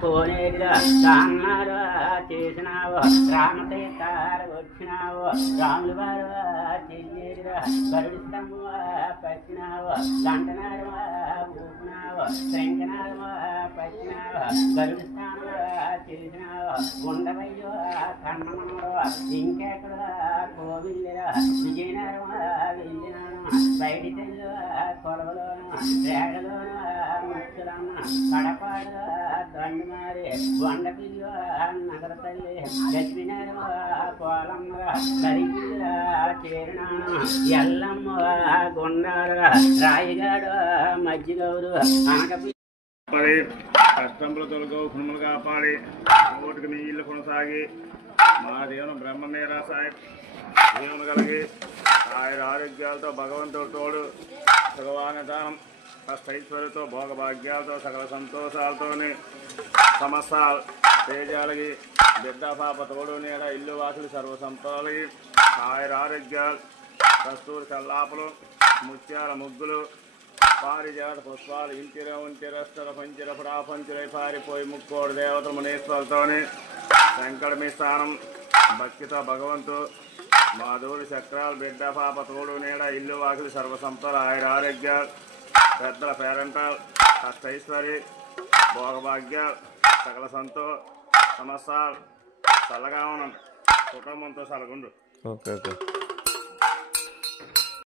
కోనేరులో కన్నాడు చేసినావు రామతీర్థాలు వచ్చినావు రాములు వారు చెయ్యేరులో గరుడిస్తాము పచ్చినావు గంటనాడు ఊపినావు శంకనాడు పచ్చినావు గరుడిస్తాము చేసినావు ఉండవయ్యో కన్నమనుడు ఇంకెక్కడ కోవిల్లిరా విజయనగరం వెళ్ళినాను బయటి తెల్లు కొలవలోను రేగలోను ముచ్చులమ్మ కడపాడులో దండుమారి వండపిల్లు నగర తల్లి లక్ష్మీనగరం పోలమ్మ కరిగిల్ల చేరినాను ఎల్లమ్మ గుండారు రాయిగాడు మజ్జిగౌరు అనకపి కష్టంలో తొలగవు కుణములు కాపాడి ఓటుకు నీ ఇల్లు కొనసాగి మా దేవుని బ్రహ్మనేరా సాయి దేవుని కలిగి ఆయన ఆరోగ్యాలతో భగవంతుడు తోడు భగవానిదానం కష్టైశ్వర్యతో భోగభాగ్యాలతో సకల సంతోషాలతోని సమస్తాలు తేజాలకి బిడ్డ పాప తోడు నీడ ఇల్లు వాసులు సర్వసంపదలకి ఆయన ఆరోగ్యాలు కస్తూరి కల్లాపలు ముత్యాల ముగ్గులు పారిజాత పుష్పాలు ఇంటిర ఉంటిరస్తర పంచిర ప్రాపంచులై పారిపోయి ముక్కోడు దేవతలు మునీశ్వరులతోని శంకరమి స్థానం భక్తితో భగవంతు మాధురి చక్రాలు బిడ్డ పాప తోడు నీడ ఇల్లు వాకిలి సర్వసంపద ఆయన ఆరోగ్యాలు పెద్దల పేరంటాలు కష్టైశ్వరి భోగభాగ్యాలు సకల సమస్తాలు చల్లగా ఉన్నాం కుటుంబంతో సలగుండు. Okay okay.